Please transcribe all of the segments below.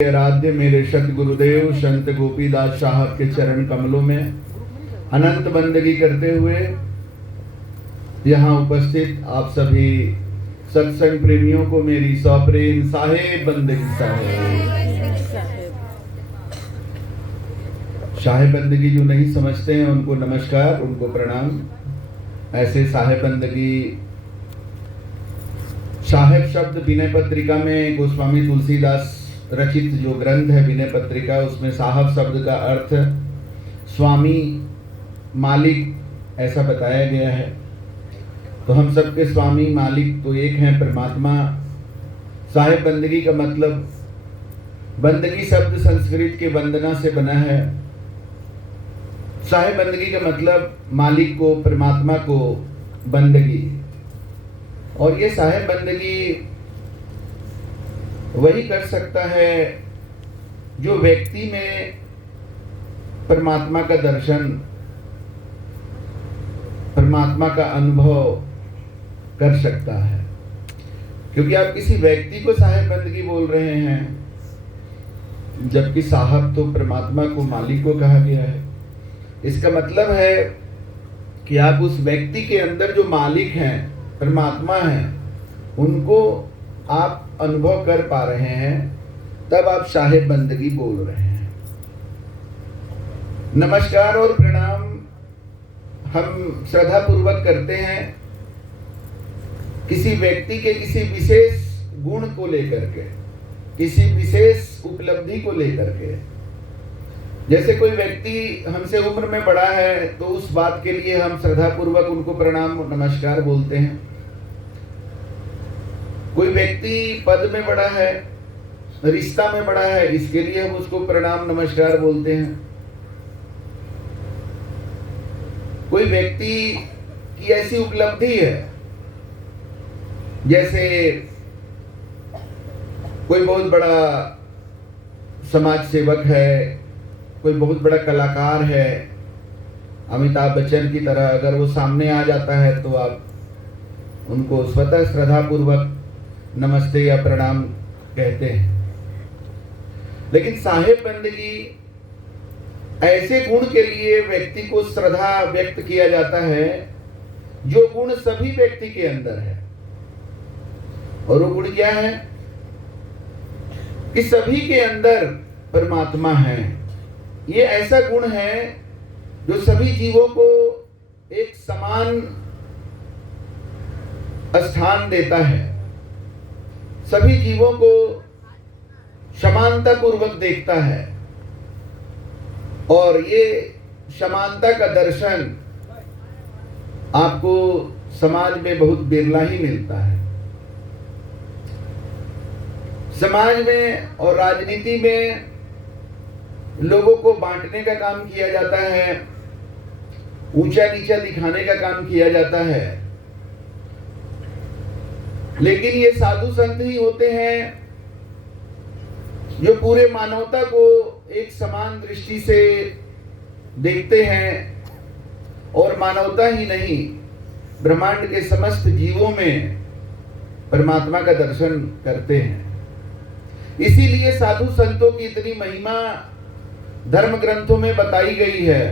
आराध्य मेरे संत गुरुदेव संत गोपीदास साहब के चरण कमलों में अनंत बंदगी करते हुए यहाँ उपस्थित आप सभी सत्संग प्रेमियों को मेरी सप्रेम साहेब बंदगी साहेब बंदगी जो नहीं समझते हैं उनको नमस्कार, उनको प्रणाम। ऐसे साहेब बंदगी साहेब शब्द विनय पत्रिका में गोस्वामी तुलसीदास रचित जो ग्रंथ है विनय पत्रिका, उसमें साहब शब्द का अर्थ स्वामी, मालिक ऐसा बताया गया है। तो हम सबके स्वामी मालिक तो एक हैं, परमात्मा। साहेब बंदगी का मतलब, बंदगी शब्द संस्कृत के वंदना से बना है। साहेब बंदगी का मतलब मालिक को, परमात्मा को बंदगी। और ये साहेब बंदगी वही कर सकता है जो व्यक्ति में परमात्मा का दर्शन, परमात्मा का अनुभव कर सकता है। क्योंकि आप किसी व्यक्ति को साहेब बंदगी बोल रहे हैं, जबकि साहब तो परमात्मा को, मालिक को कहा गया है। इसका मतलब है कि आप उस व्यक्ति के अंदर जो मालिक हैं, परमात्मा हैं, उनको आप अनुभव कर पा रहे हैं, तब आप साहेब बंदगी बोल रहे हैं। नमस्कार और प्रणाम हम श्रद्धा पूर्वक करते हैं किसी व्यक्ति के किसी विशेष गुण को लेकर के, किसी विशेष उपलब्धि को लेकर के। जैसे कोई व्यक्ति हमसे उम्र में बड़ा है तो उस बात के लिए हम श्रद्धा पूर्वक उनको प्रणाम नमस्कार बोलते हैं। कोई व्यक्ति पद में बड़ा है, रिश्ता में बड़ा है, इसके लिए हम उसको प्रणाम नमस्कार बोलते हैं। कोई व्यक्ति की ऐसी उपलब्धि है, जैसे कोई बहुत बड़ा समाज सेवक है, कोई बहुत बड़ा कलाकार है, अमिताभ बच्चन की तरह अगर वो सामने आ जाता है तो आप उनको स्वतः श्रद्धा पूर्वक नमस्ते या प्रणाम कहते हैं। लेकिन साहेब बंदगी ऐसे गुण के लिए व्यक्ति को श्रद्धा व्यक्त किया जाता है जो गुण सभी व्यक्ति के अंदर है। और वो गुण क्या है कि सभी के अंदर परमात्मा है। ये ऐसा गुण है जो सभी जीवों को एक समान स्थान देता है, सभी जीवों को समानता पूर्वक देखता है। और ये समानता का दर्शन आपको समाज में बहुत बिरला ही मिलता है। समाज में और राजनीति में लोगों को बांटने का काम किया जाता है, ऊंचा नीचा दिखाने का काम किया जाता है। लेकिन ये साधु संत ही होते हैं जो पूरे मानवता को एक समान दृष्टि से देखते हैं और मानवता ही नहीं, ब्रह्मांड के समस्त जीवों में परमात्मा का दर्शन करते हैं। इसीलिए साधु संतों की इतनी महिमा धर्म ग्रंथों में बताई गई है।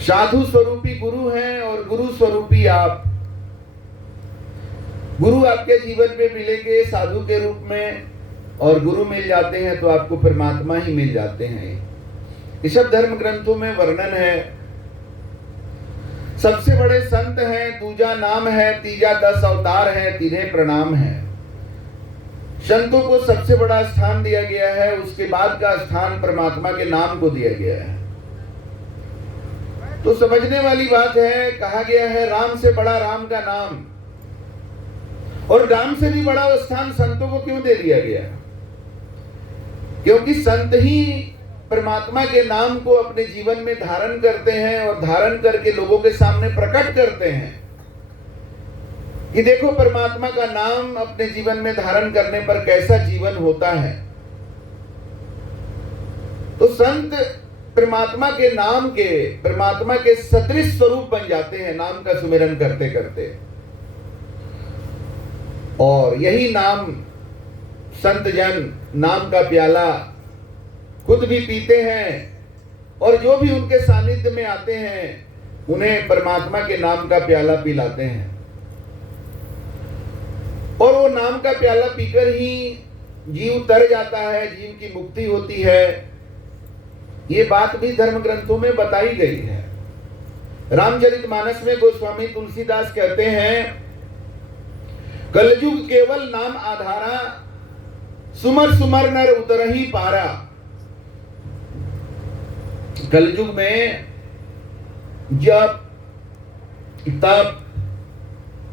साधु स्वरूपी गुरु हैं और गुरु स्वरूपी आप। गुरु आपके जीवन में मिलेंगे साधु के रूप में, और गुरु मिल जाते हैं तो आपको परमात्मा ही मिल जाते हैं। ये सब धर्म ग्रंथों में वर्णन है। सबसे बड़े संत हैं, दूजा नाम है, तीजा 10 अवतार है, तिन्हें प्रणाम है। संतों को सबसे बड़ा स्थान दिया गया है, उसके बाद का स्थान परमात्मा के नाम को दिया गया है। तो समझने वाली बात है, कहा गया है राम से बड़ा राम का नाम, और राम से भी बड़ा स्थान संतों को क्यों दे दिया गया? क्योंकि संत ही परमात्मा के नाम को अपने जीवन में धारण करते हैं और धारण करके लोगों के सामने प्रकट करते हैं कि देखो परमात्मा का नाम अपने जीवन में धारण करने पर कैसा जीवन होता है। तो संत परमात्मा के नाम के, परमात्मा के सदृश स्वरूप बन जाते हैं नाम का सुमिरन करते करते। और यही नाम संत जन नाम का प्याला खुद भी पीते हैं और जो भी उनके सानिध्य में आते हैं उन्हें परमात्मा के नाम का प्याला पिलाते हैं, और वो नाम का प्याला पीकर ही जीव तर जाता है, जीव की मुक्ति होती है। ये बात भी धर्म ग्रंथों में बताई गई है। रामचरितमानस में गोस्वामी तुलसीदास कहते हैं, कलयुग केवल नाम आधारा, सुमर सुमर नर उतरहि पारा। कलयुग में जप, तप,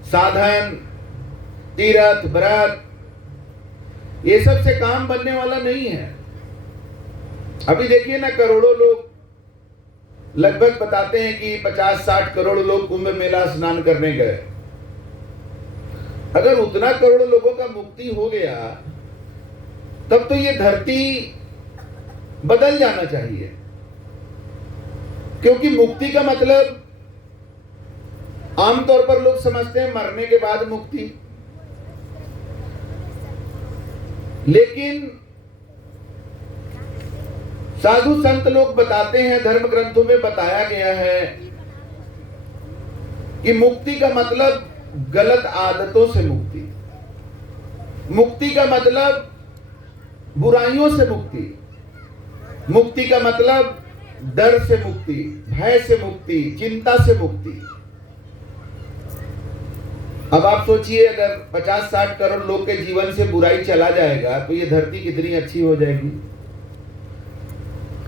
साधन, तीर्थ, व्रत, ये सब से काम बनने वाला नहीं है। अभी देखिए ना, करोड़ों लोग, लगभग बताते हैं कि 50-60 करोड़ लोग कुंभ मेला स्नान करने गए। अगर उतना करोड़ लोगों का मुक्ति हो गया तब तो ये धरती बदल जाना चाहिए, क्योंकि मुक्ति का मतलब आमतौर पर लोग समझते हैं मरने के बाद मुक्ति, लेकिन साधु संत लोग बताते हैं, धर्म ग्रंथों में बताया गया है कि मुक्ति का मतलब गलत आदतों से मुक्ति, मुक्ति का मतलब बुराइयों से मुक्ति, मुक्ति का मतलब डर से मुक्ति, भय से मुक्ति, चिंता से मुक्ति। अब आप सोचिए, अगर 50-60 करोड़ लोग के जीवन से बुराई चला जाएगा तो ये धरती कितनी अच्छी हो जाएगी।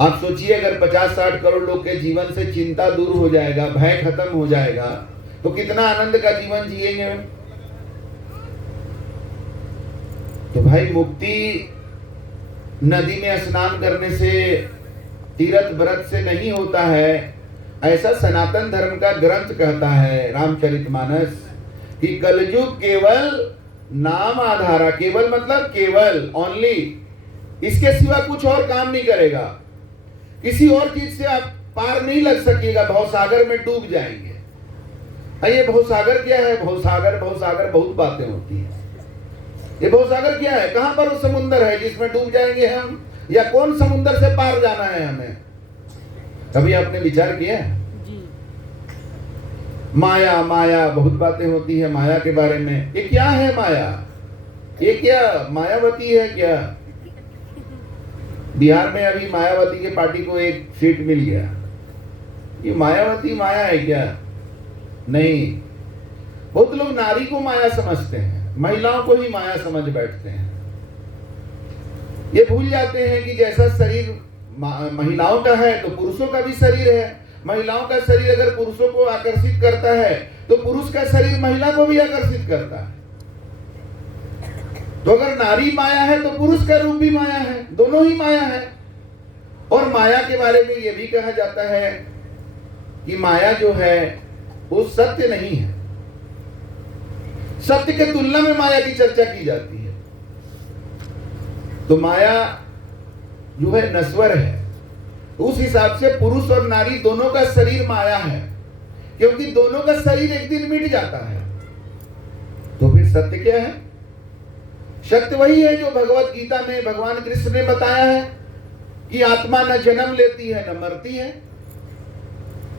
आप सोचिए, अगर 50-60 करोड़ लोग के जीवन से चिंता दूर हो जाएगा, भय खत्म हो जाएगा, तो कितना आनंद का जीवन जिएंगे। तो भाई, मुक्ति नदी में स्नान करने से, तीर्थ व्रत से नहीं होता है, ऐसा सनातन धर्म का ग्रंथ कहता है रामचरितमानस, कि कलयुग केवल नाम आधारा, केवल मतलब केवल, ओनली, इसके सिवा कुछ और काम नहीं करेगा। किसी और चीज से आप पार नहीं लग सकेगा, भवसागर में डूब जाएंगे। ये भवसागर क्या है? भवसागर बहुत बातें होती है। ये भवसागर क्या है? कहां पर वो समुद्र है जिसमें डूब जाएंगे हम, या कौन समुद्र से पार जाना है हमें? कभी आपने विचार किया? माया, माया, बहुत बातें होती है माया के बारे में। ये क्या है माया? ये क्या मायावती है क्या? बिहार में अभी मायावती के पार्टी को एक सीट मिल गया। ये मायावती माया है क्या? नहीं। बहुत लोग नारी को माया समझते हैं, महिलाओं को ही माया समझ बैठते हैं। ये भूल जाते हैं कि जैसा शरीर महिलाओं का है तो पुरुषों का भी शरीर है। महिलाओं का शरीर अगर पुरुषों को आकर्षित करता है तो पुरुष का शरीर महिला को भी आकर्षित करता है। तो अगर नारी माया है तो पुरुष का रूप भी माया है, दोनों ही माया है। और माया के बारे में यह भी कहा जाता है कि माया जो है वो सत्य नहीं है। सत्य के तुलना में माया की चर्चा की जाती है। तो माया जो है नश्वर है। उस हिसाब से पुरुष और नारी दोनों का शरीर माया है, क्योंकि दोनों का शरीर एक दिन मिट जाता है। तो फिर सत्य क्या है? सत्य वही है जो भगवत गीता में भगवान कृष्ण ने बताया है कि आत्मा न जन्म लेती है न मरती है।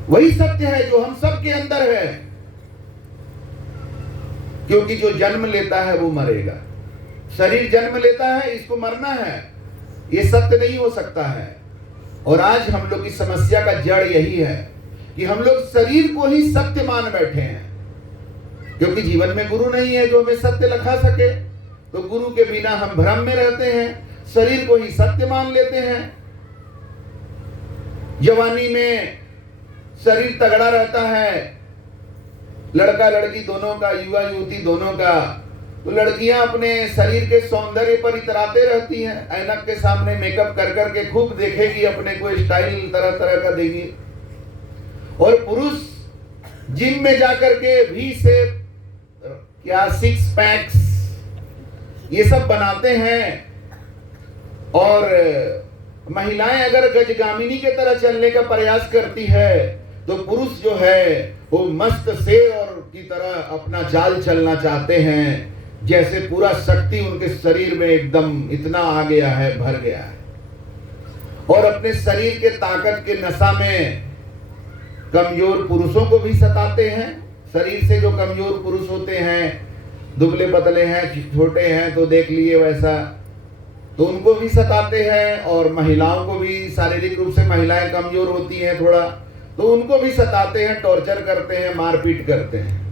वही सत्य है जो हम सब के अंदर है, क्योंकि जो जन्म लेता है वो मरेगा। शरीर जन्म लेता है, इसको मरना है, ये सत्य नहीं हो सकता है। और आज हम लोग की समस्या का जड़ यही है कि हम लोग शरीर को ही सत्य मान बैठे हैं, क्योंकि जीवन में गुरु नहीं है जो हमें सत्य लखा सके। तो गुरु के बिना हम भ्रम में रहते हैं, शरीर को ही सत्य मान लेते हैं। जवानी में शरीर तगड़ा रहता है, लड़का लड़की दोनों का, युवा युवती दोनों का। तो लड़कियां अपने शरीर के सौंदर्य पर इतराते रहती हैं, ऐनक के सामने मेकअप कर करके खूब देखेगी, अपने को स्टाइल तरह तरह का देगी। और पुरुष जिम में जाकर के भी से क्या 6 पैक्स ये सब बनाते हैं। और महिलाएं अगर गजगामिनी के तरह चलने का प्रयास करती है तो पुरुष जो है वो मस्त शेर और की तरह अपना चाल चलना चाहते हैं। जैसे पूरा शक्ति उनके शरीर में एकदम इतना आ गया है, भर गया है, और अपने शरीर के ताकत के नशा में कमजोर पुरुषों को भी सताते हैं। शरीर से जो कमजोर पुरुष होते हैं, दुबले पतले हैं, छोटे हैं, तो देख लिए वैसा, तो उनको भी सताते हैं। और महिलाओं को भी, शारीरिक रूप से महिलाएं कमजोर होती हैं थोड़ा, तो उनको भी सताते हैं, टॉर्चर करते हैं, मारपीट करते हैं।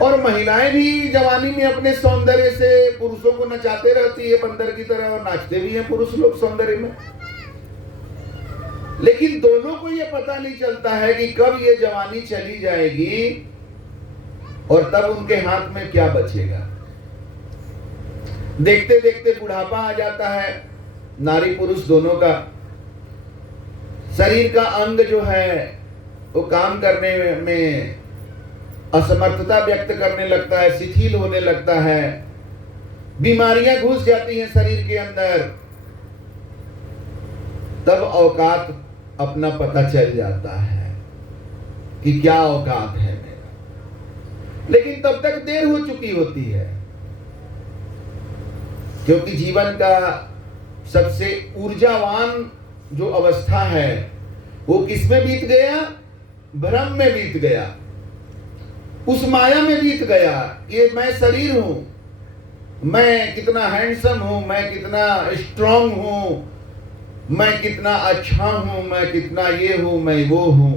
और महिलाएं भी जवानी में अपने सौंदर्य से पुरुषों को नचाते रहती है बंदर की तरह, और नाचते भी हैं पुरुष लोग सौंदर्य में। लेकिन दोनों को ये पता नहीं चलता है कि कब ये जवानी चली जाएगी और तब उनके हाथ में क्या बचेगा। देखते देखते बुढ़ापा आ जाता है, नारी पुरुष दोनों का। शरीर का अंग जो है वो काम करने में असमर्थता व्यक्त करने लगता है, शिथिल होने लगता है, बीमारियां घुस जाती हैं शरीर के अंदर। तब औकात अपना पता चल जाता है कि क्या औकात है मेरा। लेकिन तब तक देर हो चुकी होती है, क्योंकि जीवन का सबसे ऊर्जावान जो अवस्था है वो किसमें बीत गया? भ्रम में बीत गया, उस माया में बीत गया। ये मैं शरीर हूं, मैं कितना हैंडसम हूं, मैं कितना स्ट्रांग हूं, मैं कितना अच्छा हूं, मैं कितना ये हूं, मैं वो हूं।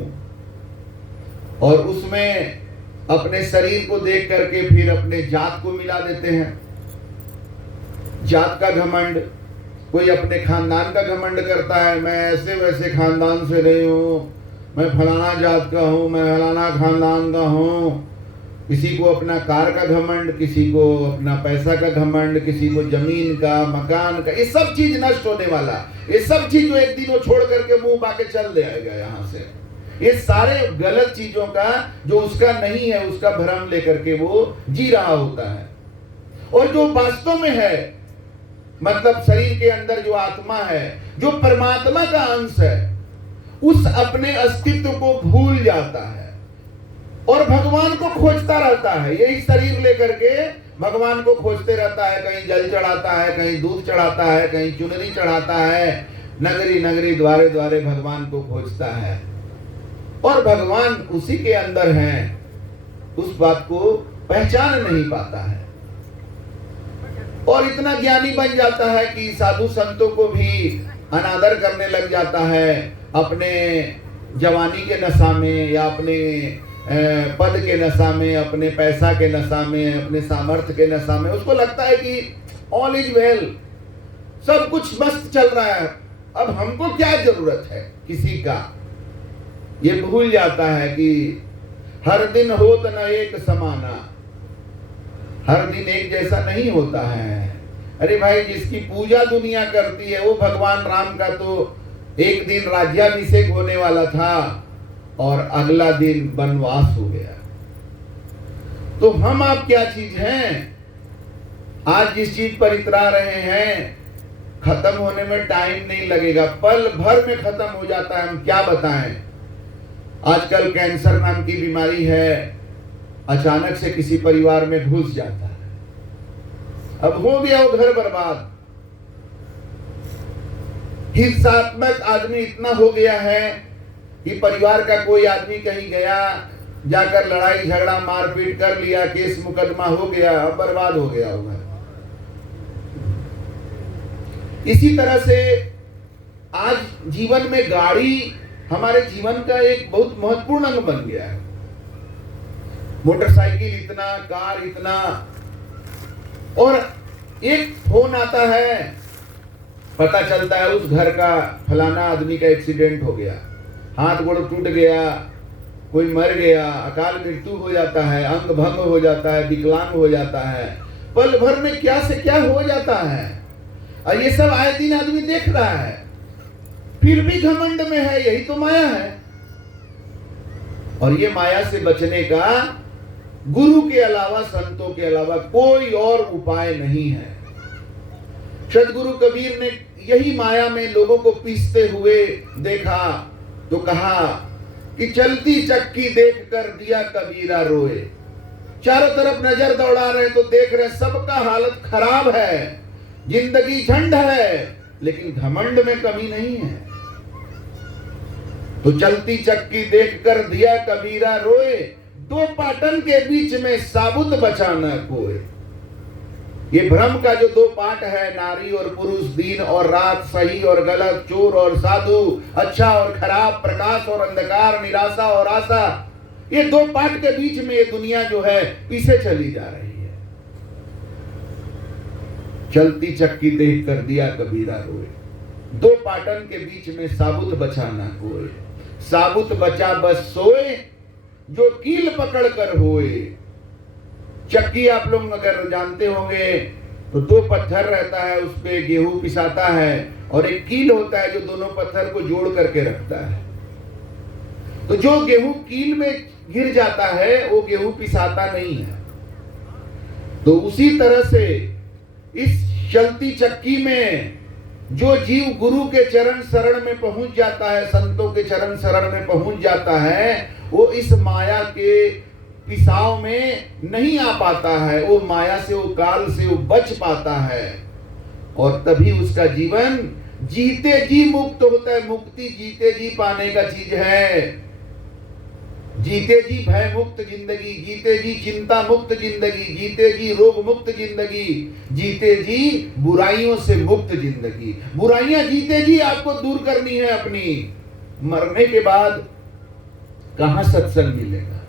और उसमें अपने शरीर को देख करके फिर अपने जात को मिला देते हैं। जात का घमंड, कोई अपने खानदान का घमंड करता है, मैं ऐसे वैसे खानदान से नहीं हूं, मैं फलाना जात का हूं, मैं फलाना खानदान का हूं। किसी को अपना कार का घमंड, किसी को अपना पैसा का घमंड, किसी को जमीन का, मकान का। ये सब चीज नष्ट होने वाला, ये सब चीज जो एक दिन वो छोड़ करके मुंह बाके चल जाएगा यहाँ से। ये सारे गलत चीजों का, जो उसका नहीं है, उसका भ्रम लेकर के वो जी रहा होता है। और जो वास्तव में है, मतलब शरीर के अंदर जो आत्मा है, जो परमात्मा का अंश है, उस अपने अस्तित्व को भूल जाता है और भगवान को खोजता रहता है। यही शरीर लेकर के भगवान को खोजते रहता है। कहीं जल चढ़ाता है, कहीं दूध चढ़ाता है, कहीं चुनरी चढ़ाता है, नगरी नगरी द्वारे द्वारे भगवान को खोजता है। और भगवान उसी के अंदर हैं, उस बात को पहचान नहीं पाता है। और इतना ज्ञानी बन जाता है कि साधु संतों को भी अनादर करने लग जाता है, अपने जवानी के नशा में, या अपने पद के नशा में, अपने पैसा के नशा में, अपने सामर्थ्य के नशा में। उसको लगता है कि ऑल इज वेल, सब कुछ मस्त चल रहा है, अब हमको क्या जरूरत है किसी का। ये भूल जाता है कि हर दिन होत न एक समाना, हर दिन एक जैसा नहीं होता है। अरे भाई, जिसकी पूजा दुनिया करती है, वो भगवान राम का तो एक दिन राज्याभिषेक होने वाला था और अगला दिन वनवास हो गया। तो हम आप क्या चीज हैं? आज जिस चीज पर इतरा रहे हैं, खत्म होने में टाइम नहीं लगेगा, पल भर में खत्म हो जाता है। हम क्या बताएं? आजकल कैंसर नाम की बीमारी है, अचानक से किसी परिवार में घुस जाता है, अब हो गया वो घर बर्बाद। हिंसात्मक आदमी इतना हो गया है कि परिवार का कोई आदमी कहीं गया, जाकर लड़ाई झगड़ा मारपीट कर लिया, केस मुकदमा हो गया, अब बर्बाद हो गया होगा। इसी तरह से आज जीवन में गाड़ी हमारे जीवन का एक बहुत महत्वपूर्ण अंग बन गया है। मोटरसाइकिल इतना, कार इतना, और एक फोन आता है, पता चलता है उस घर का फलाना आदमी का एक्सीडेंट हो गया, हाथ गोड़ टूट गया, कोई मर गया, अकाल मृत्यु हो जाता है, अंग भंग हो जाता है, विकलांग हो जाता है। पल भर में क्या से क्या हो जाता है, और ये सब आए दिन आदमी देख रहा है, फिर भी घमंड में है। यही तो माया है। और ये माया से बचने का गुरु के अलावा, संतों के अलावा कोई और उपाय नहीं है। सदगुरु कबीर ने यही माया में लोगों को पीसते हुए देखा तो कहा कि चलती चक्की देख कर दिया कबीरा रोए, चारों तरफ नजर दौड़ा रहे तो देख रहे सबका हालत खराब है, जिंदगी झंड है, लेकिन घमंड में कमी नहीं है। तो चलती चक्की देखकर दिया कबीरा रोए, दो पाटन के बीच में साबुत बचा न कोई। ये भ्रम का जो दो पाठ है, नारी और पुरुष, दिन और रात, सही और गलत, चोर और साधु, अच्छा और खराब, प्रकाश और अंधकार, निराशा और आशा, ये दो पाठ के बीच में ये दुनिया जो है पीछे चली जा रही है। चलती चक्की देख कर दिया कबीरा रोए, दो पाटन के बीच में साबुत बचा ना कोई। साबुत बचा बस सोए, जो कील पकड़ कर होए। चक्की आप लोग अगर जानते होंगे तो दो पत्थर रहता है, उस पे गेहूं पिसाता है, और एक कील होता है जो दोनों पत्थर को जोड़ करके रखता है। तो जो गेहूं कील में गिर जाता है वो गेहूं पिसाता नहीं है। तो उसी तरह से इस चलती चक्की में जो जीव गुरु के चरण शरण में पहुंच जाता है, संतों के चरण शरण में पहुंच जाता है, वो इस माया के पिसाव में नहीं आ पाता है। वो माया से, वो काल से वो बच पाता है, और तभी उसका जीवन जीते जी मुक्त होता है। मुक्ति जीते जी पाने का चीज है। जीते जी भय मुक्त जिंदगी, जीते जी चिंता मुक्त जिंदगी, जीते जी रोग मुक्त जिंदगी, जीते जी बुराइयों से मुक्त जिंदगी। बुराइयां जीते जी आपको दूर करनी है अपनी। मरने के बाद कहां सत्संग मिलेगा?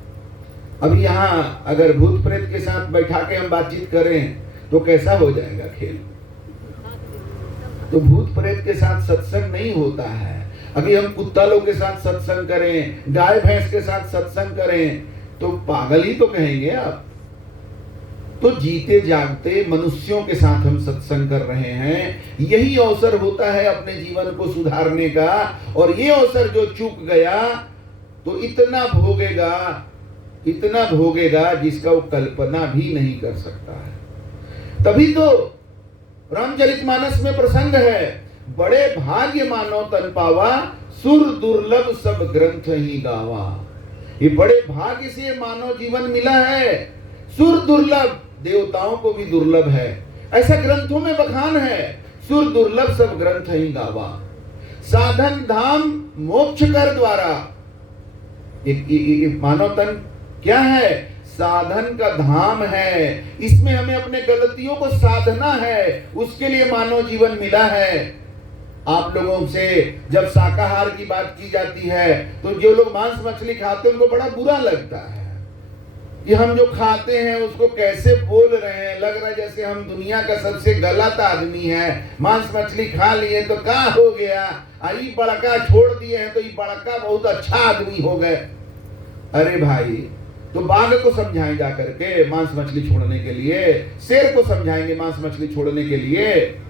अभी यहाँ अगर भूत प्रेत के साथ बैठा के हम बातचीत करें तो कैसा हो जाएगा खेल? तो भूत प्रेत के साथ सत्संग नहीं होता है। अभी हम कुत्ता लोग के साथ सत्संग करें, गाय भैंस के साथ सत्संग करें तो पागल ही तो कहेंगे आप। तो जीते जागते मनुष्यों के साथ हम सत्संग कर रहे हैं। यही अवसर होता है अपने जीवन को सुधारने का, और ये अवसर जो चूक गया तो इतना भोगेगा जिसका वो कल्पना भी नहीं कर सकता है। तभी तो रामचरितमानस में प्रसंग है, बड़े भाग्य मानो तन पावा, सुर दुर्लभ सब ग्रंथ ही गावा। ये बड़े भाग्य से मानव जीवन मिला है। सुर दुर्लभ, देवताओं को भी दुर्लभ है, ऐसा ग्रंथों में बखान है। सुर दुर्लभ सब ग्रंथ ही गावा, साधन धाम मोक्ष कर द्वारा। मानव तन क्या है? साधन का धाम है। इसमें हमें अपने गलतियों को साधना है, उसके लिए मानव जीवन मिला है। आप लोगों से जब शाकाहार की बात की जाती है तो जो लोग मांस मछली खाते हैं उनको बड़ा बुरा लगता है कि हम जो खाते हैं उसको कैसे बोल रहे हैं। लग रहा है जैसे हम दुनिया का सबसे गलत आदमी है। मांस मछली खा लिए तो क्या हो गया, आई बड़का छोड़ दिए हैं तो ये बड़का बहुत अच्छा आदमी हो गए। अरे भाई, तो बाघ को समझाएं जा करके मांस मछली छोड़ने के लिए, शेर को समझाएंगे मांस मछली छोड़ने के लिए।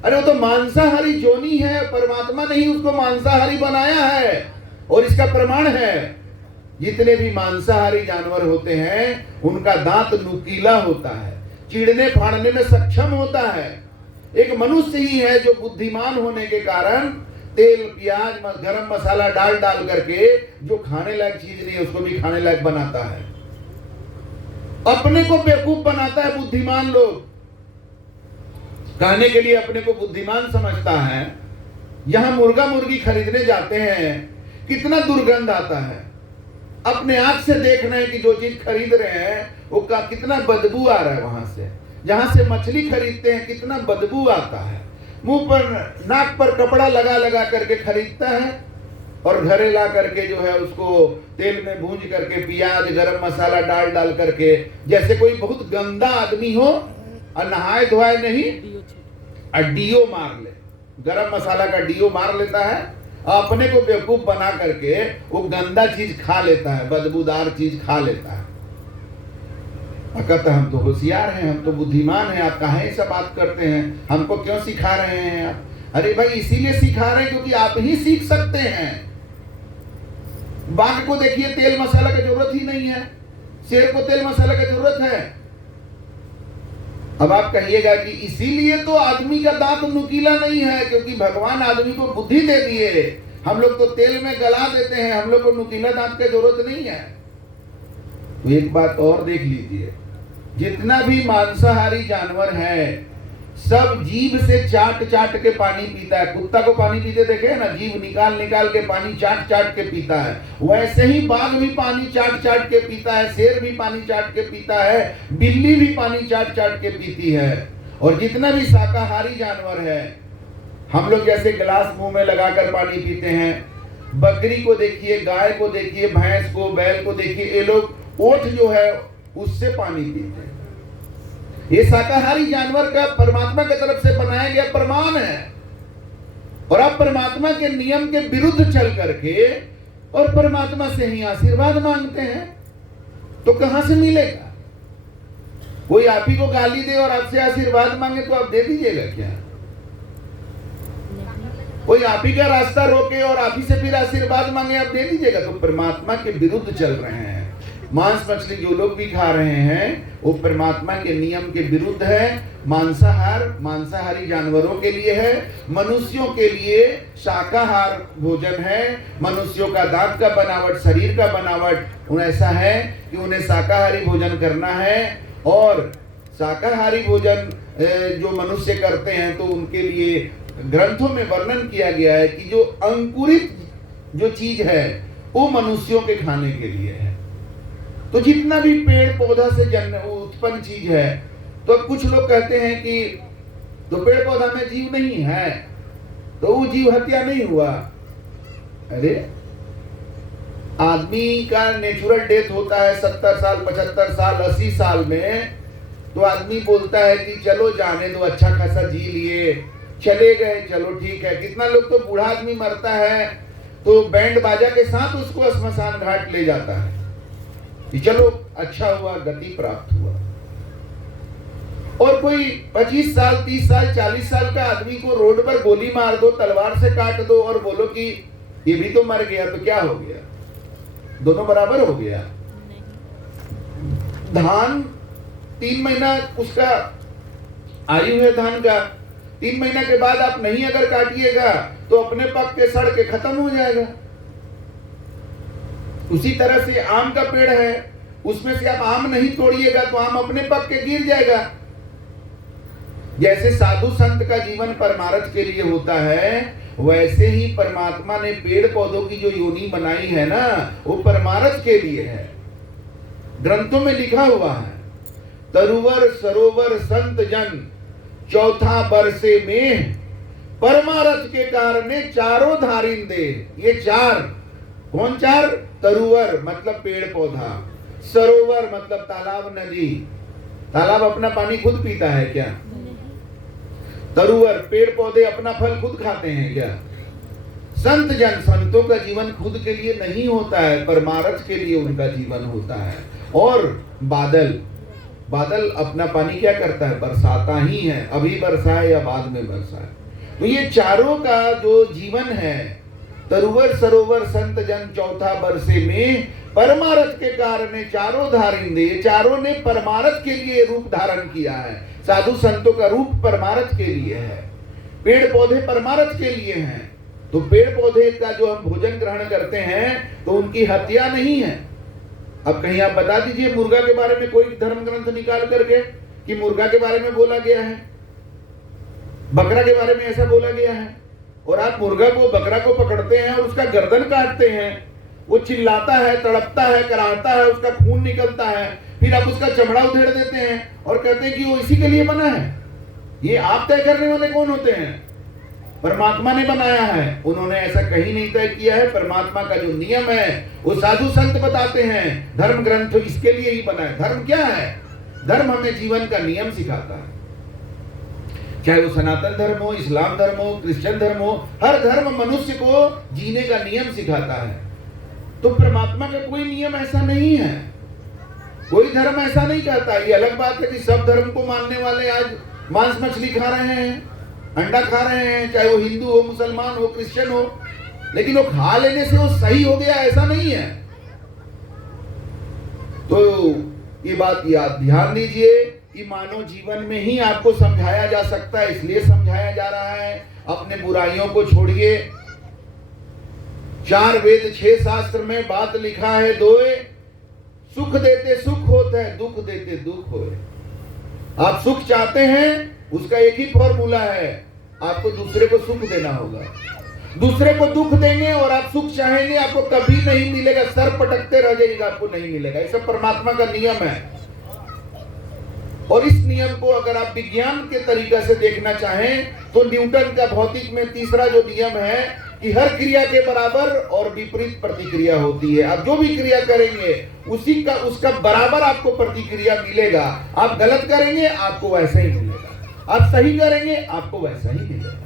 अरे वो तो मांसाहारी जोनी है, परमात्मा ने ही उसको मांसाहारी बनाया है। और इसका प्रमाण है, जितने भी मांसाहारी जानवर होते हैं उनका दांत नुकीला होता है, चीड़ने फाड़ने में सक्षम होता है। एक मनुष्य ही है जो बुद्धिमान होने के कारण तेल, प्याज, गरम मसाला डाल करके जो खाने लायक चीज नहीं है उसको भी खाने लायक बनाता है। अपने को बेवकूफ बनाता है बुद्धिमान लोग, कहने के लिए अपने को बुद्धिमान समझता है। यहां मुर्गा मुर्गी खरीदने जाते हैं, कितना दुर्गंध आता है। अपने आंख से देखना है कि जो चीज खरीद रहे हैं वो का कितना बदबू आ रहा है। वहां से जहां से मछली खरीदते हैं कितना बदबू आता है। मुंह पर, नाक पर कपड़ा लगा करके खरीदता है और घरे ला करके जो है उसको तेल में भूंज करके प्याज, गरम मसाला डाल करके, जैसे कोई बहुत गंदा आदमी हो और नहाए धोए नहीं और डीओ मार ले, गरम मसाला का डीओ मार लेता है और अपने को बेवकूफ बना करके वो गंदा चीज खा लेता है, बदबूदार चीज खा लेता है। कहता हम तो होशियार हैं, हम तो बुद्धिमान हैं, आप काहे ऐसा बात करते हैं, हमको क्यों सिखा रहे हैं आप? अरे भाई इसीलिए सिखा रहे हैं क्योंकि आप ही सीख सकते हैं। बाघ को देखिए तेल मसाला की जरूरत ही नहीं है, शेर को तेल मसाला की जरूरत है। अब आप कहिएगा कि इसीलिए तो आदमी का दांत नुकीला नहीं है, क्योंकि भगवान आदमी को बुद्धि दे दिए। हम लोग तो तेल में गला देते हैं, हम लोग को नुकीला दांत की जरूरत नहीं है। तो एक बात और देख लीजिए, जितना भी मांसाहारी जानवर है सब जीभ से चाट चाट के पानी पीता है। कुत्ता को पानी पीते देखे हैं ना, जीभ निकाल निकाल के पानी चाट चाट के पीता है। वैसे ही बाघ भी पानी चाट चाट के पीता है, शेर भी पानी चाट के पीता है, बिल्ली भी पानी चाट चाट के पीती है। और जितना भी शाकाहारी जानवर है, हम लोग जैसे गिलास मुंह में लगाकर पानी पीते हैं, बकरी को देखिए, गाय को देखिए, भैंस को, बैल को देखिए, ये लोग ओठ जो है उससे पानी पीते हैं। ये शाकाहारी जानवर का परमात्मा की तरफ से बनाया गया प्रमाण है। और आप परमात्मा के नियम के विरुद्ध चल करके और परमात्मा से ही आशीर्वाद मांगते हैं, तो कहां से मिलेगा? कोई आप ही को गाली दे और आपसे आशीर्वाद मांगे तो आप दे दीजिएगा क्या? कोई आप ही का रास्ता रोके और आप ही से फिर आशीर्वाद मांगे, आप दे दीजिएगा? तो परमात्मा के विरुद्ध चल रहे हैं। मांस मछली जो लोग भी खा रहे हैं वो परमात्मा के नियम के विरुद्ध है। मांसाहारी जानवरों के लिए है, मनुष्यों के लिए शाकाहार भोजन है। मनुष्यों का दांत का बनावट, शरीर का बनावट ऐसा है कि उन्हें शाकाहारी भोजन करना है। और शाकाहारी भोजन जो मनुष्य करते हैं तो उनके लिए ग्रंथों में वर्णन किया गया है कि जो अंकुरित जो चीज है वो मनुष्यों के खाने के लिए है। तो जितना भी पेड़ पौधा से उत्पन्न चीज है, तो अब कुछ लोग कहते हैं कि तो पेड़ पौधा में जीव नहीं है तो वो जीव हत्या नहीं हुआ। अरे आदमी का नेचुरल डेथ होता है 70 साल, 75 साल, 80 साल में, तो आदमी बोलता है कि चलो जाने दो, अच्छा खासा जी लिए, चले गए, चलो ठीक है। कितना लोग तो बूढ़ा आदमी मरता है तो बैंड बाजा के साथ उसको श्मशान घाट ले जाता है कि चलो अच्छा हुआ, गति प्राप्त हुआ। और कोई 25 साल, 30 साल, 40 साल का आदमी को रोड पर गोली मार दो, तलवार से काट दो और बोलो कि ये भी तो मर गया, तो क्या हो गया? दोनों बराबर हो गया। धान 3 महीना उसका आयु है धान का, 3 महीना के बाद आप नहीं अगर काटिएगा तो अपने पक के सड़ के खत्म हो जाएगा। उसी तरह से आम का पेड़ है, उसमें से आप आम नहीं तोड़िएगा तो आम अपने पक के गिर जाएगा। जैसे साधु संत का जीवन परमार्थ के लिए होता है, वैसे ही परमात्मा ने पेड़ पौधों की जो योनि बनाई है ना, वो परमार्थ के लिए है। ग्रंथों में लिखा हुआ है, तरुवर सरोवर संत जन चौथा बरसे में परमार्थ के कारण चारों धारिंदे। ये चार कौन चार? तरुवर मतलब पेड़ पौधा, सरोवर मतलब तालाब नदी। तालाब अपना पानी खुद पीता है क्या? तरुवर पेड़ पौधे अपना फल खुद खाते हैं क्या? संत जन, संतों का जीवन खुद के लिए नहीं होता है, परमार्थ के लिए उनका जीवन होता है। और बादल, बादल अपना पानी क्या करता है? बरसाता ही है, अभी बरसाए या बाद में बरसाए। तो ये चारों का जो जीवन है, तरुवर सरोवर संत जन चौथा बरसे में परमार्थ के कारण चारों धारिंदे, चारों ने परमार्थ के लिए रूप धारण किया है। साधु संतों का रूप परमार्थ के लिए है, पेड़ पौधे परमार्थ के लिए हैं। तो पेड़ पौधे का जो हम भोजन ग्रहण करते हैं तो उनकी हत्या नहीं है। अब कहीं आप बता दीजिए मुर्गा के बारे में कोई धर्म ग्रंथ निकाल करके कि मुर्गा के बारे में बोला गया है, बकरा के बारे में ऐसा बोला गया है। और आप मुर्गा को, बकरा को पकड़ते हैं और उसका गर्दन काटते हैं, वो चिल्लाता है, तड़पता है, कराहता है, उसका खून निकलता है, फिर आप उसका चमड़ा उधेड़ देते हैं और कहते हैं कि वो इसी के लिए बना है। ये आप तय करने वाले कौन होते हैं? परमात्मा ने बनाया है, उन्होंने ऐसा कहीं नहीं तय किया है। परमात्मा का जो नियम है वो साधु संत बताते हैं, धर्म ग्रंथ इसके लिए ही बना है। धर्म क्या है? धर्म हमें जीवन का नियम सिखाता है, चाहे वो सनातन धर्म हो, इस्लाम धर्म हो, क्रिश्चियन धर्म हो, हर धर्म मनुष्य को जीने का नियम सिखाता है। तो परमात्मा का कोई नियम ऐसा नहीं है, कोई धर्म ऐसा नहीं कहता। ये अलग बात है कि सब धर्म को मानने वाले आज मांस मछली खा रहे हैं, अंडा खा रहे हैं, चाहे वो हिंदू हो, मुसलमान हो, क्रिश्चियन हो, लेकिन वो खा लेने से वो सही हो गया ऐसा नहीं है। तो ये बात याद ध्यान दीजिए कि मानव जीवन में ही आपको समझाया जा सकता है, इसलिए समझाया जा रहा है। अपने बुराइयों को छोड़िए। 4 वेद 6 शास्त्र में बात लिखा है, दोए सुख देते सुख होते हैं, दुख देते दुख होए। आप सुख चाहते हैं, उसका एक ही फॉर्मूला है, आपको दूसरे को सुख देना होगा। दूसरे को दुख देंगे और आप सुख चाहेंगे, आपको कभी नहीं मिलेगा, सर पटकते रह जाएगा, आपको नहीं मिलेगा। ये सब परमात्मा का नियम है। और इस नियम को अगर आप विज्ञान के तरीका से देखना चाहें तो न्यूटन का भौतिक में तीसरा जो नियम है कि हर क्रिया के बराबर और विपरीत प्रतिक्रिया होती है। आप जो भी क्रिया करेंगे उसी का उसका बराबर आपको प्रतिक्रिया मिलेगा। आप गलत करेंगे आपको वैसा ही मिलेगा, आप सही करेंगे आपको वैसा ही मिलेगा।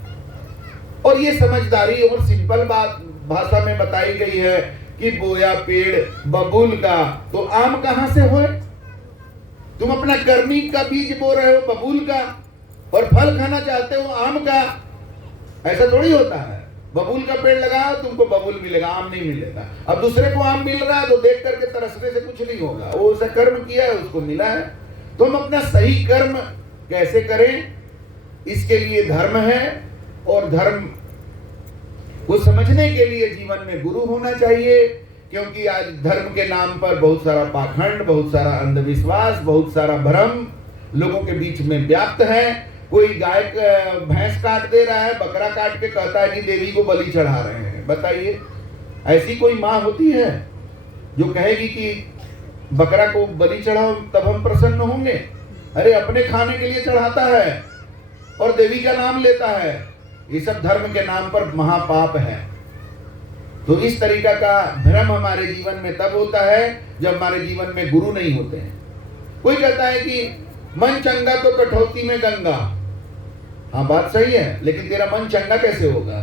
और ये समझदारी और सिंपल बात भाषा में बताई गई है कि बोया पेड़ बबूल का तो आम कहां से होए। तुम अपना कर्मी का बीज बो रहे हो बबूल का और फल खाना चाहते हो आम का, ऐसा थोड़ी होता है। बबूल का पेड़ लगाओ तुमको बबूल मिलेगा, आम नहीं मिलेगा। अब दूसरे को आम मिल रहा है तो देख करके तरसने से कुछ नहीं होगा, वो ऐसा कर्म किया है उसको मिला है। तो हम अपना सही कर्म कैसे करें, इसके लिए धर्म है। और धर्म को समझने के लिए जीवन में गुरु होना चाहिए, क्योंकि आज धर्म के नाम पर बहुत सारा पाखंड, बहुत सारा अंधविश्वास, बहुत सारा भ्रम लोगों के बीच में व्याप्त है। कोई गाय भैंस काट दे रहा है, बकरा काट के कहता है कि देवी को बलि चढ़ा रहे हैं। बताइए, ऐसी कोई माँ होती है जो कहेगी कि बकरा को बलि चढ़ाओ तब हम प्रसन्न होंगे? अरे अपने खाने के लिए चढ़ाता है और देवी का नाम लेता है। ये सब धर्म के नाम पर महापाप है। तो इस तरीका का भ्रम हमारे जीवन में तब होता है जब हमारे जीवन में गुरु नहीं होते हैं। कोई कहता है कि मन चंगा तो कठौती में गंगा। हाँ बात सही है, लेकिन तेरा मन चंगा कैसे होगा?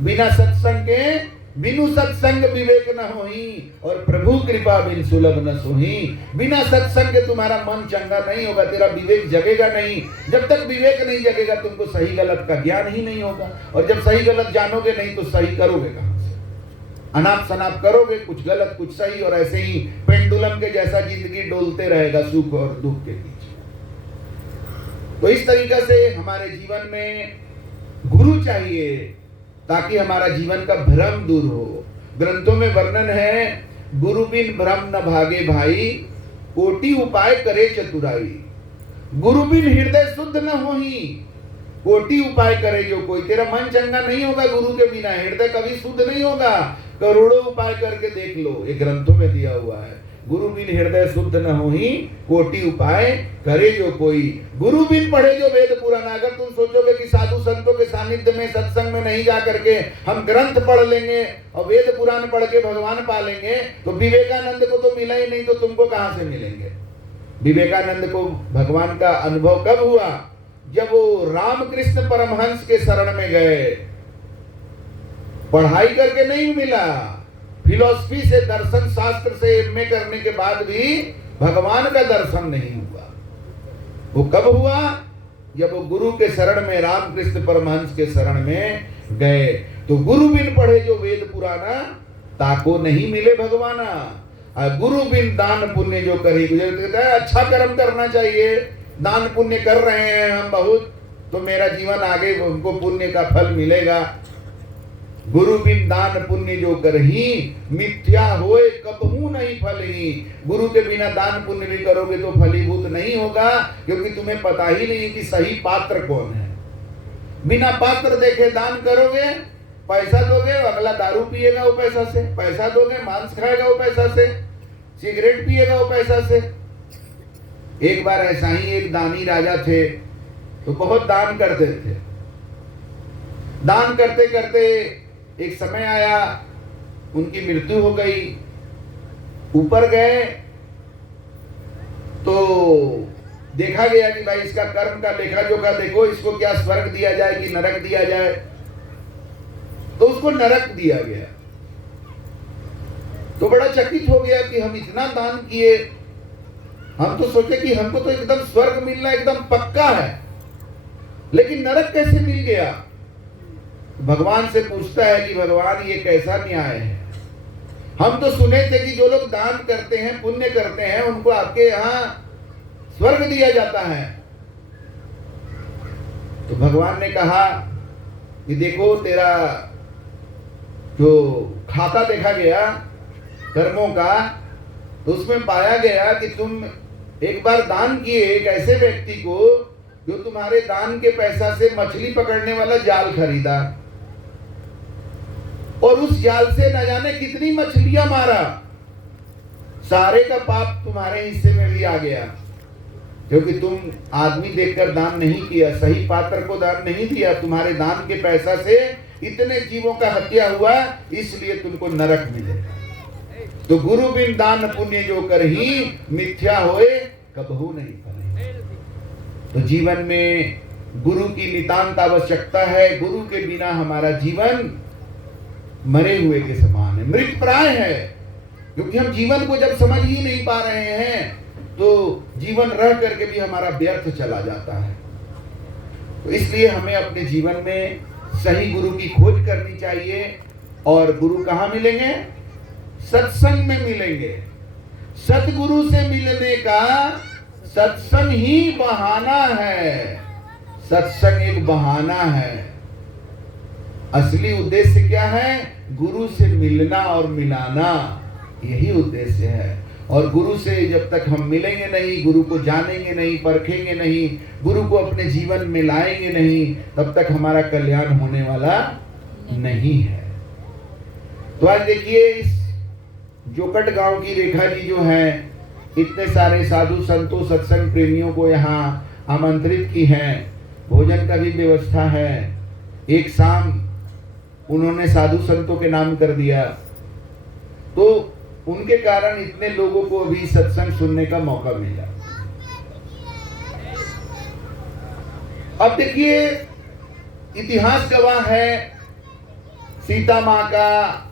बिना सत्संग के बिनु सत्संग विवेक न होही और प्रभु कृपा बिन सुलभ न सोही। बिना सत्संग के तुम्हारा मन चंगा नहीं होगा, तेरा विवेक जगेगा नहीं। जब तक विवेक नहीं जगेगा तुमको सही गलत का ज्ञान ही नहीं होगा, और जब सही गलत जानोगे नहीं तो सही करोगे कहां से? अनाप शनाप करोगे, कुछ गलत कुछ सही, और ऐसे ही पेंडुलम के जैसा जिंदगी डोलते रहेगा सुख और दुख के बीच। तो इस तरीका से हमारे जीवन में गुरु चाहिए ताकि हमारा जीवन का भ्रम दूर हो। ग्रंथों में वर्णन है, गुरु बिन भ्रम न भागे भाई, कोटि उपाय करे चतुराई। गुरु बिन हृदय शुद्ध न होही, कोटि उपाय करे जो कोई। तेरा मन चंगा नहीं होगा गुरु के बिना, हृदय कभी शुद्ध नहीं होगा। करोड़ों उपाय करके देख लो, ये ग्रंथों में दिया हुआ है। गुरु बिन हृदय शुद्ध न होही, कोटि उपाय करे जो कोई। गुरु बिन पढ़े जो वेद पुराण। अगर तुम सोचोगे कि साधु संतों के सानिध्य में सत्संग में नहीं जा करके हम ग्रंथ पढ़ लेंगे और वेद पुराण पढ़ के भगवान पा लेंगे, तो विवेकानंद को तो मिला ही नहीं, तो तुमको कहां से मिलेंगे? विवेकानंद को भगवान का अनुभव कब हुआ? जब वो रामकृष्ण परमहंस के शरण में गए। पढ़ाई करके नहीं मिला, फिलॉसफी से, दर्शन शास्त्र से एमए करने के बाद भी भगवान का दर्शन नहीं हुआ। वो कब हुआ? जब वो गुरु के शरण में, रामकृष्ण परमहंस के शरण में गए। तो गुरु बिन पढ़े जो वेद पुराना, ताको नहीं मिले भगवाना। गुरु बिन दान पुण्य जो करे। कहता है अच्छा कर्म करना चाहिए, दान पुण्य कर रहे हैं हम बहुत, तो मेरा जीवन आगे उनको पुण्य का फल मिलेगा। गुरु बिन दान पुण्य जो करही, मिथ्या होए कबहू नहीं फलही। गुरु के बिना दान पुण्य भी करोगे तो फलीभूत नहीं होगा, क्योंकि तुम्हें पता ही नहीं कि सही पात्र कौन है। बिना पात्र देखे दान करोगे, पैसा दोगे, अगला दारू पिएगा वो पैसा से। पैसा दोगे, मांस खाएगा वो पैसा से, सिगरेट पिएगा वो पैसा से। एक बार ऐसा ही एक दानी राजा थे, तो बहुत दान करते थे। दान करते करते एक समय आया, उनकी मृत्यु हो गई। ऊपर गए तो देखा गया कि भाई इसका कर्म का लेखा जोखा देखो, इसको क्या स्वर्ग दिया जाए कि नरक दिया जाए। तो उसको नरक दिया गया। तो बड़ा चकित हो गया कि हम इतना दान किए, हम तो सोचे कि हमको तो एकदम स्वर्ग मिलना एकदम पक्का है, लेकिन नरक कैसे मिल गया? भगवान से पूछता है कि भगवान ये कैसा न्याय है? हम तो सुने थे कि जो लोग दान करते हैं, पुण्य करते हैं, उनको आपके यहाँ स्वर्ग दिया जाता है। तो भगवान ने कहा कि देखो तेरा जो खाता देखा गया कर्मों का, तो उसमें पाया गया कि तुम एक बार दान किए एक ऐसे व्यक्ति को जो तुम्हारे दान के पैसा से मछली पकड़ने वाला जाल खरीदा, और उस जाल से न जाने कितनी मछलियां मारा। सारे का पाप तुम्हारे हिस्से में भी आ गया, क्योंकि तुम आदमी देखकर दान नहीं किया, सही पात्र को दान नहीं दिया। तुम्हारे दान के पैसा से इतने जीवों का हत्या हुआ, इसलिए तुमको नरक मिले। तो गुरु बिन दान पुण्य जो कर ही मिथ्या होए कबहू नहीं फले। तो जीवन में गुरु की नितांत आवश्यकता है। गुरु के बिना हमारा जीवन मरे हुए के समान है, मृत प्राय है। क्योंकि हम जीवन को जब समझ ही नहीं पा रहे हैं तो जीवन रह करके भी हमारा व्यर्थ चला जाता है। तो इसलिए हमें अपने जीवन में सही गुरु की खोज करनी चाहिए। और गुरु कहाँ मिलेंगे? सत्संग में मिलेंगे। सतगुरु से मिलने का सत्संग ही बहाना है। सत्संग एक बहाना है। असली उद्देश्य क्या है? गुरु से मिलना और मिलाना, यही उद्देश्य है। और गुरु से जब तक हम मिलेंगे नहीं, गुरु को जानेंगे नहीं, परखेंगे नहीं, गुरु को अपने जीवन में लाएंगे नहीं, तब तक हमारा कल्याण होने वाला नहीं है। तो आज देखिए, इस जोकट गांव की रेखा जी जो है, इतने सारे साधु संतों सत्संग प्रेमियों को यहाँ आमंत्रित की है। भोजन का भी व्यवस्था है। एक शाम उन्होंने साधु संतों के नाम कर दिया, तो उनके कारण इतने लोगों को अभी सत्संग सुनने का मौका मिला। अब देखिए, इतिहास गवाह है, सीता माँ का,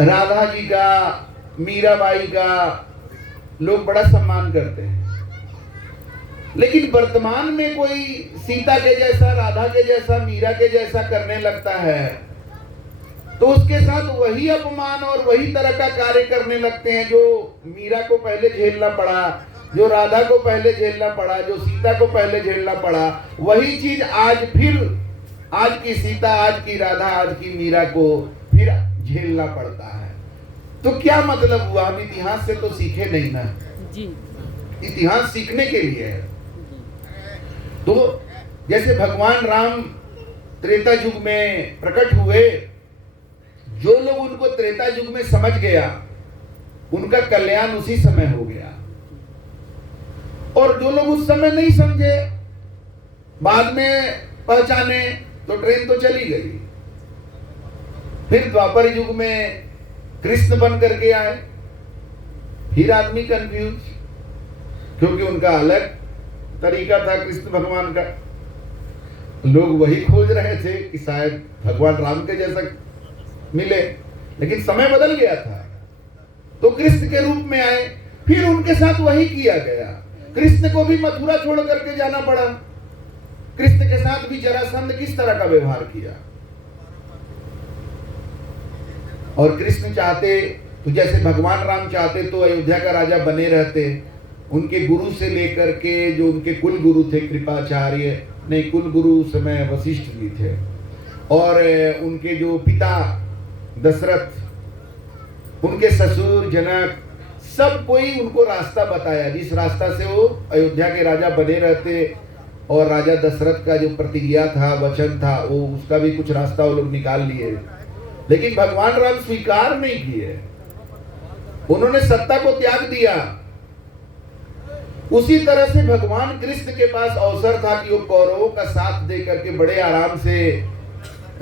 राधा जी का, मीराबाई का लोग बड़ा सम्मान करते हैं। लेकिन वर्तमान में कोई सीता के जैसा, राधा के जैसा, मीरा के जैसा करने लगता है तो उसके साथ वही अपमान और वही तरह का कार्य करने लगते हैं जो मीरा को पहले झेलना पड़ा, जो राधा को पहले झेलना पड़ा, जो सीता को पहले झेलना पड़ा। वही चीज आज फिर, आज की सीता, आज की राधा, आज की मीरा को फिर झेलना पड़ता है। तो क्या मतलब हुआ? हम इतिहास से तो सीखे नहीं ना जी। इतिहास सीखने के लिए है। तो जैसे भगवान राम त्रेता युग में प्रकट हुए, जो लोग उनको त्रेता युग में समझ गया उनका कल्याण उसी समय हो गया, और जो लोग उस समय नहीं समझे, बाद में पहचाने, तो ट्रेन तो चली गई। फिर द्वापर युग में कृष्ण बन करके आए, फिर आदमी कंफ्यूज, क्योंकि उनका अलग तरीका था कृष्ण भगवान का। लोग वही खोज रहे थे कि शायद भगवान राम के जैसा मिले, लेकिन समय बदल गया था। तो कृष्ण के रूप में आए, फिर उनके साथ वही किया गया। कृष्ण को भी मथुरा छोड़ करके जाना पड़ा। कृष्ण के साथ भी जरासंध किस तरह का व्यवहार किया। और कृष्ण चाहते तो जैसे भगवान राम चाहते तो अयोध्या का राजा बने रहते। उनके गुरु से लेकर के, जो उनके कुल गुरु थे कृपाचार्य, नहीं कुल गुरु उस समय वशिष्ठ भी थे, और उनके जो पिता दशरथ, उनके ससुर जनक, सब कोई उनको रास्ता बताया, जिस रास्ता से वो अयोध्या के राजा बने रहते। और राजा दशरथ का जो प्रतिज्ञा था, वचन था, वो उसका भी कुछ रास्ता वो लोग निकाल लिए। लेकिन भगवान राम स्वीकार नहीं किए, उन्होंने सत्ता को त्याग दिया। उसी तरह से भगवान कृष्ण के पास अवसर था कि वो कौरवों का साथ दे करके बड़े आराम से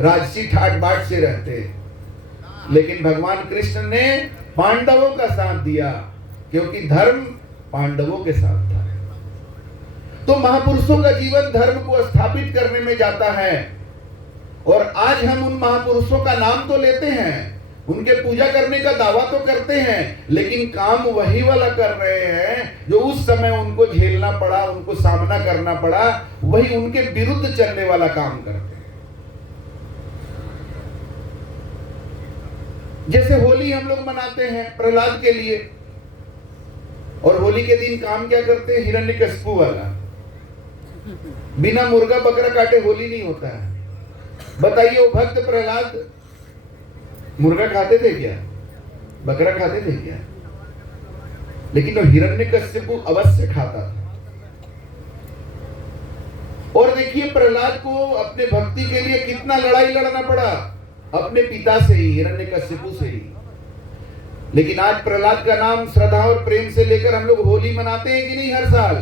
राजसी ठाट बाट से रहते, लेकिन भगवान कृष्ण ने पांडवों का साथ दिया, क्योंकि धर्म पांडवों के साथ था। तो महापुरुषों का जीवन धर्म को स्थापित करने में जाता है। और आज हम उन महापुरुषों का नाम तो लेते हैं, उनके पूजा करने का दावा तो करते हैं, लेकिन काम वही वाला कर रहे हैं जो उस समय उनको झेलना पड़ा, उनको सामना करना पड़ा, वही उनके विरुद्ध चलने वाला काम करते हैं। जैसे होली हम लोग मनाते हैं प्रहलाद के लिए, और होली के दिन काम क्या करते हैं? हिरण्यकशिपु वाला। बिना मुर्गा बकरा काटे होली नहीं होता है। बताइए, वो भक्त प्रहलाद मुर्गा खाते थे क्या? बकरा खाते थे क्या? लेकिन वो हिरण्यकश्यप अवश्य खाता था। और देखिए प्रहलाद को अपने भक्ति के लिए कितना लड़ाई लड़ना पड़ा, अपने पिता से ही, हिरण्यकश्यप से ही। लेकिन आज प्रहलाद का नाम श्रद्धा और प्रेम से लेकर हम लोग होली मनाते हैं कि नहीं हर साल।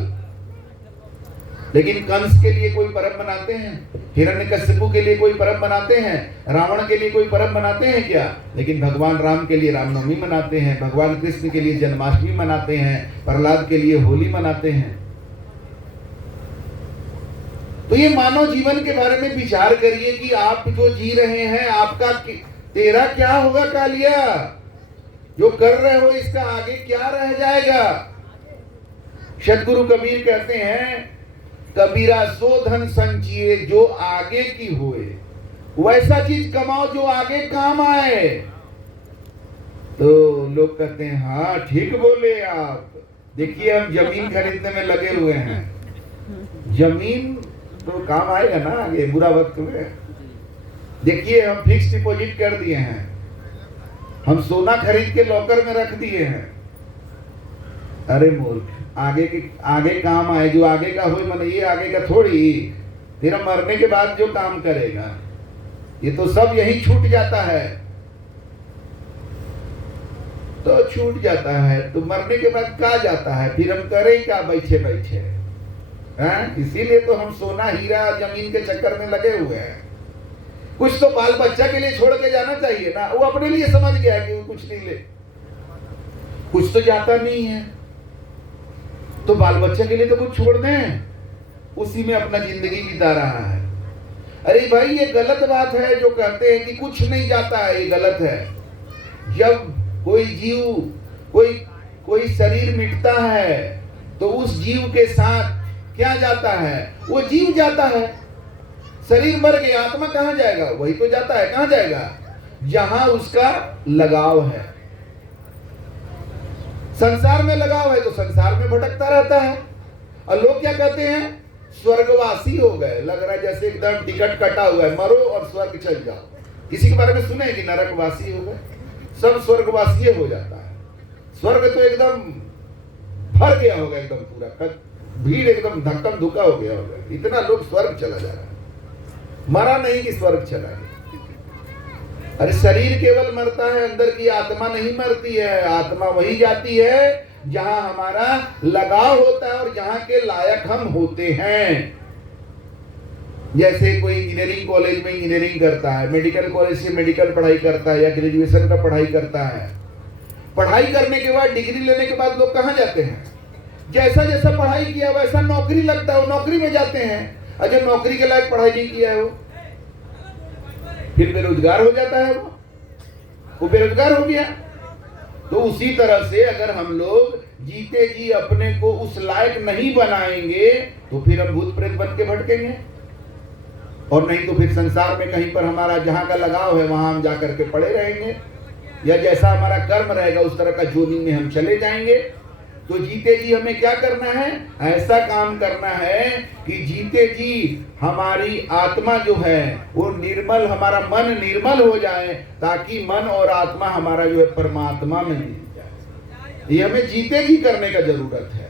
लेकिन कंस के लिए कोई पर्व मनाते हैं, हिरण्यकश्यप के लिए कोई पर्व मनाते हैं, रावण के लिए कोई पर्व मनाते हैं क्या? लेकिन भगवान राम के लिए रामनवमी मनाते हैं, भगवान कृष्ण के लिए जन्माष्टमी मनाते हैं, प्रहलाद के लिए होली मनाते हैं। तो ये मानव जीवन के बारे में विचार करिए कि आप जो जी रहे हैं, आपका तेरा क्या होगा कालिया? जो कर रहे हो इसका आगे क्या रह जाएगा? सदगुरु कबीर कहते हैं, कबीरा सो धन संचिए जो आगे की होए, वैसा चीज कमाओ जो आगे काम आए। तो लोग कहते हैं हाँ ठीक बोले आप। देखिए हम जमीन खरीदने में लगे हुए हैं, जमीन तो काम आएगा ना आगे बुरा वक्त में। देखिए हम फिक्स डिपॉजिट कर दिए हैं, हम सोना खरीद के लॉकर में रख दिए हैं। अरे मूर्ख, आगे काम आए, जो आगे का हो मन ये आगे का थोड़ी, तेरा मरने के बाद जो काम करेगा ये तो सब यही छूट जाता है। तो छूट जाता है तो मरने के बाद कहाँ जाता है? फिर हम करें क्या बैठे बैठे? इसीलिए तो हम सोना हीरा जमीन के चक्कर में लगे हुए हैं। कुछ तो बाल बच्चा के लिए छोड़ के जाना चाहिए ना। वो अपने लिए समझ गया कि वो कुछ नहीं ले, कुछ तो जाता नहीं है, तो बाल बच्चे के लिए तो कुछ छोड़ दें, उसी में अपना जिंदगी बिता रहा है। अरे भाई ये गलत बात है जो कहते हैं कि कुछ नहीं जाता है, ये गलत है। जब कोई जीव कोई शरीर मिटता है तो उस जीव के साथ क्या जाता है? वो जीव जाता है। शरीर मर गया, आत्मा कहाँ जाएगा? वही तो जाता है। कहाँ जाएगा? जहां उसका लगाव है। संसार में लगाव है तो संसार में भटकता रहता है। और लोग क्या कहते हैं? स्वर्गवासी हो गए। लग रहा है जैसे एकदम टिकट कटा हुआ है, मरो और स्वर्ग चल जाओ। किसी के बारे में सुने कि नरकवासी हो गए? सब स्वर्गवासी हो जाता है। स्वर्ग तो एकदम भर गया होगा, एकदम पूरा भीड़ एकदम धक्कम धुक्का हो गया होगा। इतना लोग स्वर्ग चला जा रहा है, मरा नहीं कि स्वर्ग चला गया। अरे शरीर केवल मरता है, अंदर की आत्मा नहीं मरती है। आत्मा वही जाती है जहां हमारा लगाव होता है और जहां के लायक हम होते हैं। जैसे कोई इंजीनियरिंग कॉलेज में इंजीनियरिंग करता है, मेडिकल कॉलेज से मेडिकल पढ़ाई करता है या ग्रेजुएशन का पढ़ाई करता है। पढ़ाई करने के बाद, डिग्री लेने के बाद लोग कहाँ जाते हैं? जैसा जैसा पढ़ाई किया वैसा नौकरी लगता है, वो नौकरी में जाते हैं। और जब नौकरी के लायक पढ़ाई नहीं किया है वो फिर बेरोजगार हो जाता है। वो बेरोजगार हो गया। तो उसी तरह से अगर हम लोग जीते जी अपने को उस लायक नहीं बनाएंगे तो फिर हम भूत प्रेत बन के भटकेंगे। और नहीं तो फिर संसार में कहीं पर हमारा जहां का लगाव है वहां हम जाकर के पड़े रहेंगे, या जैसा हमारा कर्म रहेगा उस तरह का जोनी में हम चले जाएंगे। तो जीते जी हमें क्या करना है? ऐसा काम करना है कि जीते जी हमारी आत्मा जो है वो निर्मल, हमारा मन निर्मल हो जाए, ताकि मन और आत्मा हमारा जो है परमात्मा में मिल जाए। ये हमें जीते जी करने का जरूरत है,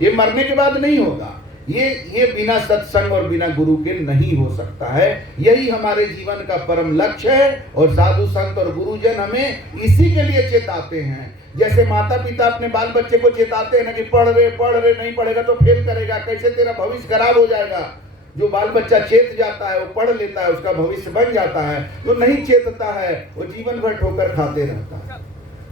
ये मरने के बाद नहीं होगा। ये बिना सत्संग और बिना गुरु के नहीं हो सकता है। यही हमारे जीवन का परम लक्ष्य है। और साधु संत और गुरुजन हमें इसी के लिए चेताते हैं। जैसे माता पिता अपने बाल बच्चे को चेताते हैं ना कि पढ़ रहे, नहीं पढ़ेगा तो फेल करेगा, कैसे तेरा भविष्य खराब हो जाएगा। जो बाल बच्चा चेत जाता है, वो पढ़ लेता है, उसका भविष्य बन जाता है। जो नहीं चेतता है वो जीवन भर ठोकर खाते रहता है।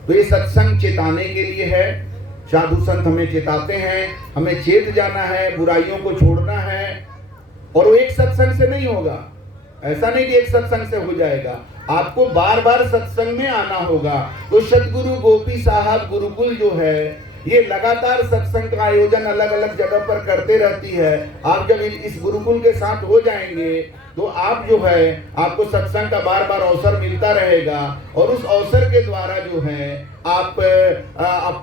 तो ये सत्संग चेताने के लिए है। साधु संत हमें चेताते हैं, हमें चेत जाना है, बुराइयों को छोड़ना है। और वो एक सत्संग से नहीं होगा, ऐसा नहीं कि एक सत्संग से हो जाएगा, आपको बार बार सत्संग में आना होगा। तो सतगुरु गोपी साहब गुरुकुल जो है ये लगातार सत्संग का आयोजन अलग अलग जगह पर करते रहती है। आप जब इस गुरुकुल के साथ हो जाएंगे तो आप जो है आपको सत्संग का बार बार अवसर मिलता रहेगा। और उस अवसर के द्वारा जो है आप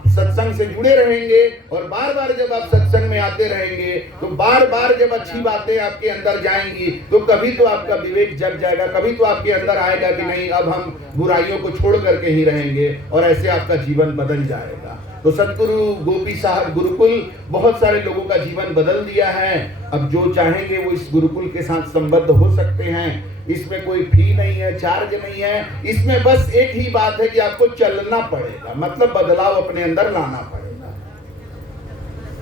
सत्संग से जुड़े रहेंगे। और बार बार जब आप सत्संग में आते रहेंगे तो बार बार जब अच्छी बातें आपके अंदर जाएंगी तो कभी तो आपका विवेक जग जाएगा, कभी तो आपके अंदर आएगा कि नहीं अब हम बुराइयों को छोड़ करके ही रहेंगे, और ऐसे आपका जीवन बदल जाएगा। तो सतगुरु गोपी साहब गुरुकुल बहुत सारे लोगों का जीवन बदल दिया है। अब जो चाहेंगे वो इस गुरुकुल के साथ संबद्ध हो सकते हैं। इसमें कोई फी नहीं है, चार्ज नहीं है। इसमें बस एक ही बात है कि आपको चलना पड़ेगा, मतलब बदलाव अपने अंदर लाना पड़ेगा।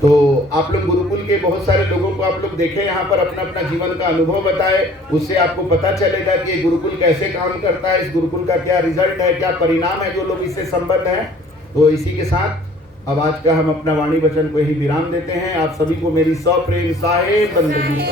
तो आप लोग गुरुकुल के बहुत सारे लोगों को आप लोग देखें, यहाँ पर अपना अपना जीवन का अनुभव बताए, उससे आपको पता चलेगा कि ये गुरुकुल कैसे काम करता है, इस गुरुकुल का क्या रिजल्ट है, क्या परिणाम है जो लोग इससे संबद्ध हैं। तो इसी के साथ अब आज का हम अपना वाणी वचन को ही विराम देते हैं। आप सभी को मेरी सप्रेम साहेब बंदगी।